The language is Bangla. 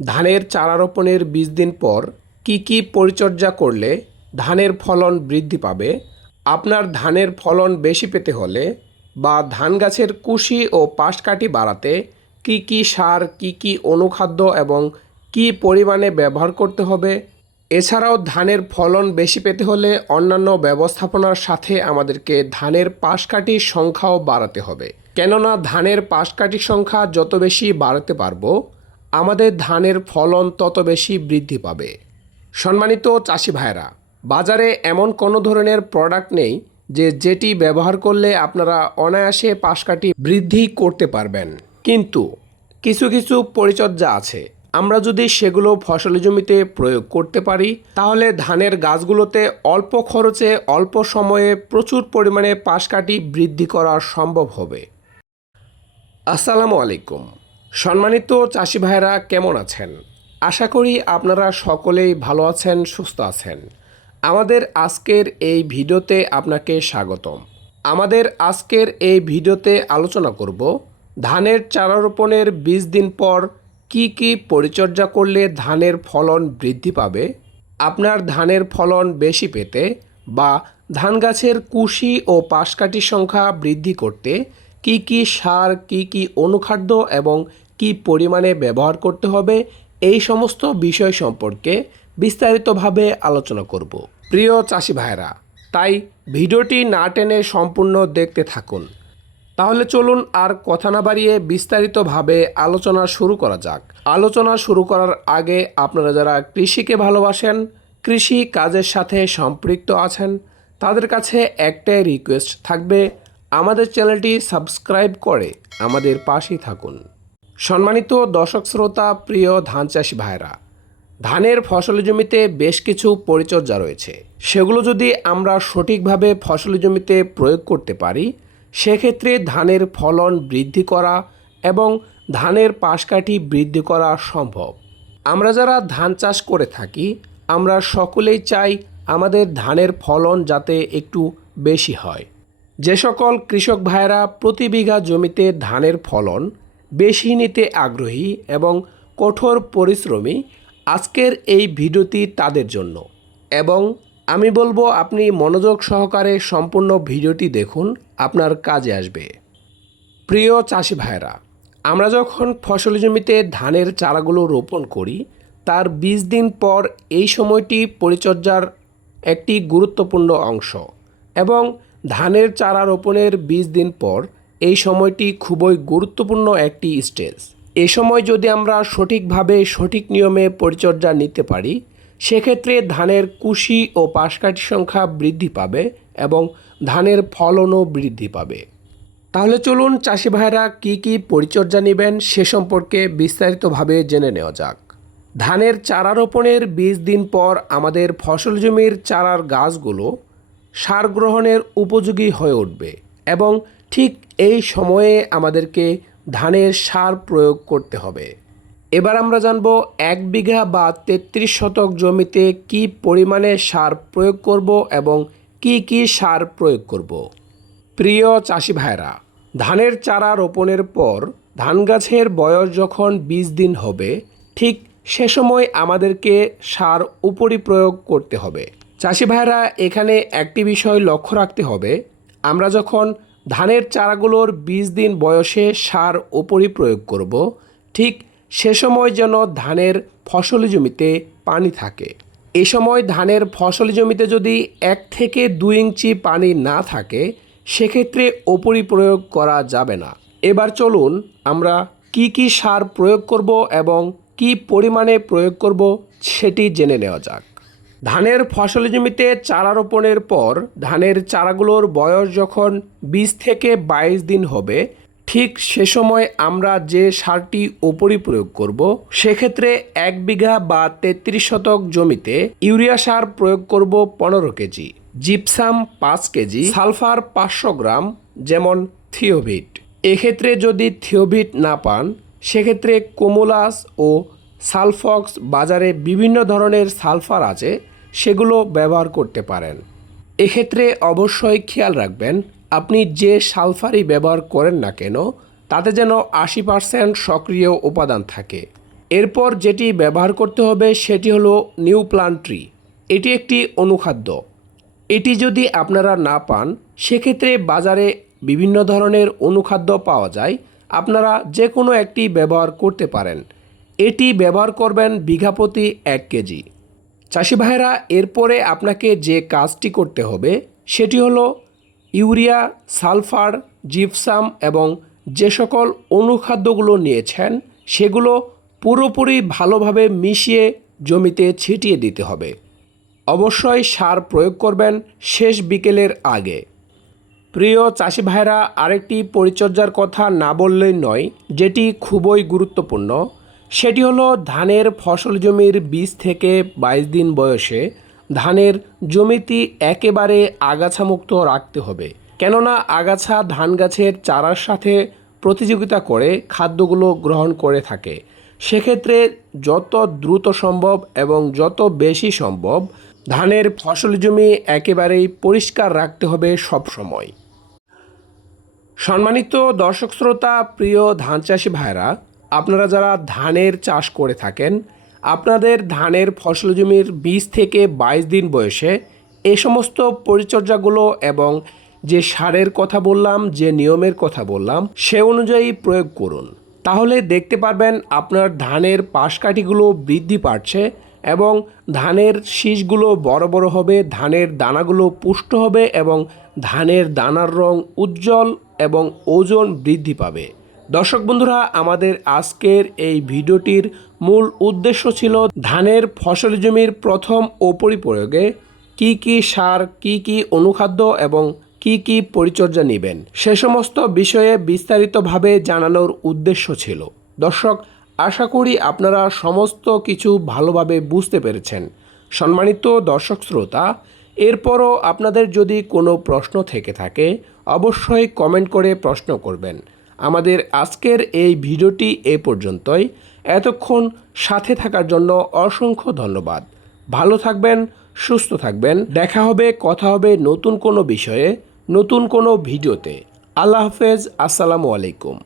ধানের চারা রোপণের ২০ দিন পর কি পরিচর্যা করলে ধানের ফলন বৃদ্ধি পাবে? আপনার ধানের ফলন বেশি পেতে হলে বা ধান গাছের কুশি ও পাশকাঠি বাড়াতে কি সার, কি অনুখাদ্য এবং কি পরিমাণে ব্যবহার করতে হবে? এছাড়াও ধানের ফলন বেশি পেতে হলে অন্যান্য ব্যবস্থাপনার সাথে আমাদেরকে ধানের পাশকাঠির সংখ্যাও বাড়াতে হবে। কেননা ধানের পাশকাঠির সংখ্যা যত বেশি বাড়াতে পারবো, আমাদের ধানের ফলন তত বেশি বৃদ্ধি পাবে। সম্মানিত চাষি ভাইরা, বাজারে এমন কোনো ধরনের প্রোডাক্ট নেই যেটি ব্যবহার করলে আপনারা অনায়াসে পাশকাঠি বৃদ্ধি করতে পারবেন। কিন্তু কিছু পরিচর্যা আছে, আমরা যদি সেগুলো ফসলি জমিতে প্রয়োগ করতে পারি তাহলে ধানের গাছগুলোতে অল্প খরচে অল্প সময়ে প্রচুর পরিমাণে পাশকাঠি বৃদ্ধি করা সম্ভব হবে। আসসালামু আলাইকুম। সম্মানিত চাষি ভাইরা, কেমন আছেন? আশা করি আপনারা সকলেই ভালো আছেন, সুস্থ আছেন। আমাদের আজকের এই ভিডিওতে আপনাকে স্বাগতম। আমাদের আজকের এই ভিডিওতে আলোচনা করব ধানের চারা রোপণের ২০ দিন পর কি পরিচর্যা করলে ধানের ফলন বৃদ্ধি পাবে। আপনার ধানের ফলন বেশি পেতে বা ধান গাছের কুশি ও পাশকাঠির সংখ্যা বৃদ্ধি করতে কি সার, কি অনুখাদ্য এবং কি পরিমাণে ব্যবহার করতে হবে, এই সমস্ত বিষয় সম্পর্কে বিস্তারিতভাবে আলোচনা করব। প্রিয় চাষি ভাইরা, তাই ভিডিওটি না টেনে সম্পূর্ণ দেখতে থাকুন। তাহলে চলুন আর কথা না বাড়িয়ে বিস্তারিতভাবে আলোচনা শুরু করা যাক। আলোচনা শুরু করার আগে আপনারা যারা কৃষিকে ভালোবাসেন, কৃষি কাজের সাথে সম্পৃক্ত আছেন, তাদের কাছে একটাই রিকোয়েস্ট থাকবে, আমাদের চ্যানেলটি সাবস্ক্রাইব করে আমাদের পাশেই থাকুন। সম্মানিত দর্শক শ্রোতা, প্রিয় ধান চাষি ভাইরা, ধানের ফসলি জমিতে বেশ কিছু পরিচর্যা রয়েছে। সেগুলো যদি আমরা সঠিকভাবে ফসলি জমিতে প্রয়োগ করতে পারি, সেক্ষেত্রে ধানের ফলন বৃদ্ধি করা এবং ধানের পাশকাঠি বৃদ্ধি করা সম্ভব। আমরা যারা ধান চাষ করে থাকি, আমরা সকলেই চাই আমাদের ধানের ফলন যাতে একটু বেশি হয়। যে সকল কৃষক ভাইরা প্রতি বিঘা জমিতে ধানের ফলন বেশি নিতে আগ্রহী এবং কঠোর পরিশ্রমী, আজকের এই ভিডিওটি তাদের জন্য। এবং আমি বলবো আপনি মনোযোগ সহকারে সম্পূর্ণ ভিডিওটি দেখুন, আপনার কাজে আসবে। প্রিয় চাষি ভাইরা, আমরা যখন ফসলি জমিতে ধানের চারাগুলো রোপণ করি, তার ২০ দিন পর এই সময়টি পরিচর্যার একটি গুরুত্বপূর্ণ অংশ এবং ধানের চারা রোপণের ২০ দিন পর এই সময়টি খুবই গুরুত্বপূর্ণ একটি স্টেজ। এ সময় যদি আমরা সঠিকভাবে সঠিক নিয়মে পরিচর্যা নিতে পারি, সেক্ষেত্রে ধানের কুশি ও পাশকাঠির সংখ্যা বৃদ্ধি পাবে এবং ধানের ফলনও বৃদ্ধি পাবে। তাহলে চলুন চাষি ভাইরা কি পরিচর্যা নেবেন সে সম্পর্কে বিস্তারিতভাবে জেনে নেওয়া যাক। ধানের চারা রোপণের ২০ দিন পর আমাদের ফসল জমির চারার গাছগুলো সার গ্রহণের উপযোগী হয়ে উঠবে এবং ঠিক এই সময়ে আমাদেরকে ধানের সার প্রয়োগ করতে হবে। এবার আমরা জানব ১ বিঘা বা ৩৩ শতক জমিতে কি পরিমাণে সার প্রয়োগ করব এবং কি সার প্রয়োগ করব। প্রিয় চাষি ভাইরা, ধানের চারা রোপণের পর ধান গাছের বয়স যখন ২০ দিন হবে, ঠিক সে সময় আমাদেরকে সার উপরিপ্রয়োগ করতে হবে। চাষি ভাইরা, এখানে একটি বিষয় লক্ষ্য রাখতে হবে, আমরা যখন ধানের চারাগুলোর ২০ দিন বয়সে সার উপরিপ্রয়োগ করব, ঠিক সে সময় যেন ধানের ফসলি জমিতে পানি থাকে। এ সময় ধানের ফসলি জমিতে যদি ১ থেকে ২ ইঞ্চি পানি না থাকে, সেক্ষেত্রে উপরিপ্রয়োগ করা যাবে না। এবার চলুন আমরা কি সার প্রয়োগ করব এবং কি পরিমাণে প্রয়োগ করব সেটি জেনে নেওয়া যাক। ধানের ফসলি জমিতে চারা রোপণের পর ধানের চারাগুলোর বয়স যখন ২০ থেকে ২২ দিন হবে, ঠিক সে সময় আমরা যে সারটি উপরিপ্রয়োগ করব, সেক্ষেত্রে ১ বিঘা বা ৩৩ শতক জমিতে ইউরিয়া সার প্রয়োগ করব ১৫ কেজি, জিপসাম ৫ কেজি, সালফার ৫০০ গ্রাম, যেমন থিওভিট। এক্ষেত্রে যদি থিওভিট না পান, সেক্ষেত্রে কোমোলাস ও সালফক্স, বাজারে বিভিন্ন ধরনের সালফার আছে, সেগুলো ব্যবহার করতে পারেন। এক্ষেত্রে অবশ্যই খেয়াল রাখবেন, আপনি যে সালফারই ব্যবহার করেন না কেন, তাতে যেন ৮০% সক্রিয় উপাদান থাকে। এরপর যেটি ব্যবহার করতে হবে সেটি হলো নিউ প্লান্ট ট্রি। এটি একটি অনুখাদ্য। এটি যদি আপনারা না পান সেক্ষেত্রে বাজারে বিভিন্ন ধরনের অনুখাদ্য পাওয়া যায়, আপনারা যে কোনো একটি ব্যবহার করতে পারেন। এটি ব্যবহার করবেন বিঘা প্রতি 1 কেজি। চাষি ভাইরা, এরপরে আপনাকে যে কাজটি করতে হবে সেটি হলো ইউরিয়া, সালফার, জিপসাম এবং যে সকল অনুখাদ্যগুলো নিয়েছেন সেগুলো পুরোপুরি ভালোভাবে মিশিয়ে জমিতে ছিটিয়ে দিতে হবে। অবশ্যই সার প্রয়োগ করবেন শেষ বিকেলের আগে। প্রিয় চাষি ভাইরা, আরেকটি পরিচর্যার কথা না বললেই নয়, যেটি খুবই গুরুত্বপূর্ণ। সেটি হলো ধানের ফসল জমির 20 থেকে 22 দিন বয়সে ধানের জমিটি একেবারে আগাছামুক্ত রাখতে হবে। কেননা আগাছা ধান গাছের চারার সাথে প্রতিযোগিতা করে খাদ্যগুলো গ্রহণ করে থাকে। সেক্ষেত্রে যত দ্রুত সম্ভব এবং যত বেশি সম্ভব ধানের ফসল জমি একেবারেই পরিষ্কার রাখতে হবে সব সময়। সম্মানিত দর্শক শ্রোতা, প্রিয় ধান চাষি ভাইরা, আপনারা যারা ধানের চাষ করে থাকেন, আপনাদের ধানের ফসল জমির 20 থেকে 22 দিন বয়সে এই সমস্ত পরিচর্যাগুলো এবং যে সারের কথা বললাম, যে নিয়মের কথা বললাম সে অনুযায়ী প্রয়োগ করুন। তাহলে দেখতে পারবেন আপনার ধানের পাশকাঠিগুলো বৃদ্ধি পাচ্ছে এবং ধানের শীষগুলো বড় বড় হবে, ধানের দানাগুলো পুষ্ট হবে এবং ধানের দানার রং উজ্জ্বল এবং ওজন বৃদ্ধি পাবে। দর্শক বন্ধুরা, আমাদের আজকের এই ভিডিওটির মূল উদ্দেশ্য ছিল ধানের ফসল জমির প্রথম ওপরি প্রয়োগে কি কি সার, কি কি অনুখাদ্য এবং কি কি পরিচর্যা নেবেন সে সমস্ত বিষয়ে বিস্তারিতভাবে জানানোর উদ্দেশ্য ছিল। দর্শক, আশা করি আপনারা সমস্ত কিছু ভালোভাবে বুঝতে পেরেছেন। সম্মানিত দর্শক শ্রোতা, এরপরও আপনাদের যদি কোনো প্রশ্ন থেকে থাকে অবশ্যই কমেন্ট করে প্রশ্ন করবেন। আমাদের আজকের এই ভিডিওটি এ পর্যন্তই। এতক্ষণ সাথে থাকার জন্য অসংখ্য ধন্যবাদ। ভালো থাকবেন, সুস্থ থাকবেন। দেখা হবে, কথা হবে নতুন কোনো বিষয়ে, নতুন কোনো ভিডিওতে। আল্লাহ হাফেজ। আসসালামু আলাইকুম।